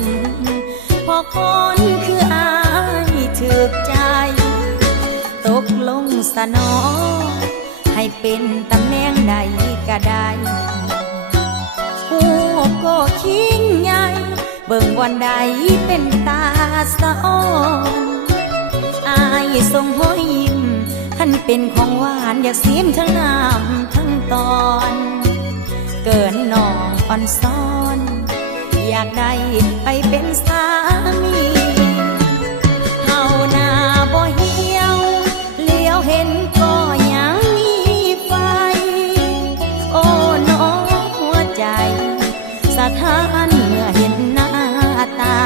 นพอคนคืออายถึกใจตกลงสนอให้เป็นตำแหน่งใดก็ได้หูก็คิงใหญ่เบิ่งวันใดเป็นตาสะอ่อนอายทรงห้อยยิ้มท่านเป็นของหวานอยากซิมทั้งน้ำทั้งตอนเกินน้องอ่อนซ้อนอยากได้ไปเป็นสามีเฮาหน้าบ่เหี่ยวเลี้ยวเห็นก็ยังมีไฟโอ้น้องหัวใจสะท้านเมื่อเห็นหน้าตา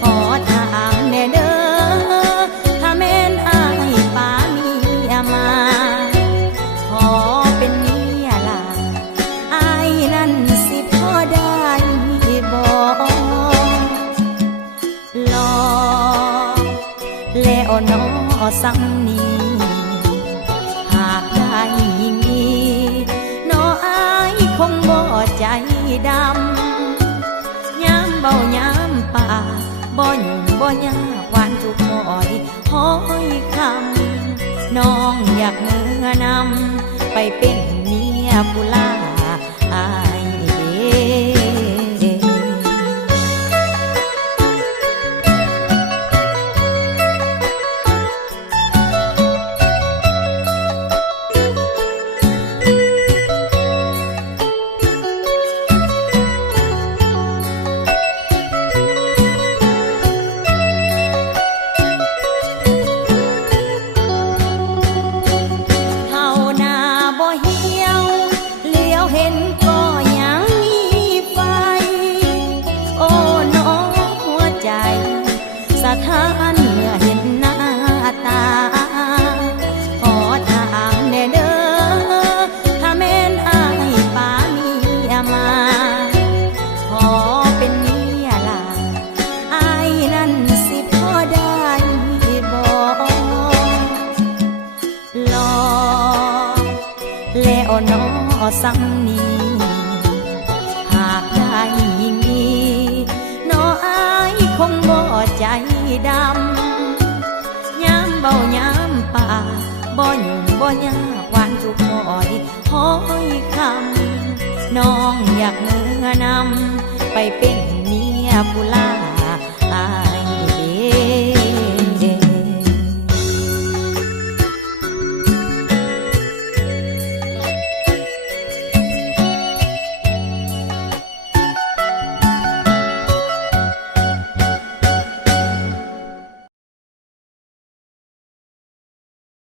ขอถามแน่เด้อถ้าแม่นอายป่าเมียมาขอเป็นเมียล่ะอายนั่นสิพอได้บ่รอแล้วน้อซ้ำนี้หากได้มีน้ออายคงบ่ใจดำย้ำเบาย้ำป่าบ่ยุ่งบ่ยากหวานทุกหอยห้อยคำน้องอยากเมื่อนำไปเป็นเมียผู้ลาอายสะท้านเมื่อเห็นหน้าตาขอถามแน่เด้อถ้าแม่นอายป่าเมียมาขอเป็นเมียล่ะอายนั่นสิพอได้บ่รอแล้วน้อซ้ำนี้หากได้มีน้ออายคงบ่ใจดำย้ำเบาย้ำป่าบ่ยุ่งบ่ยากหวานทุกหอยห้อยคำน้องอยากเมื่อนำไปเป็นเมียผู้ลา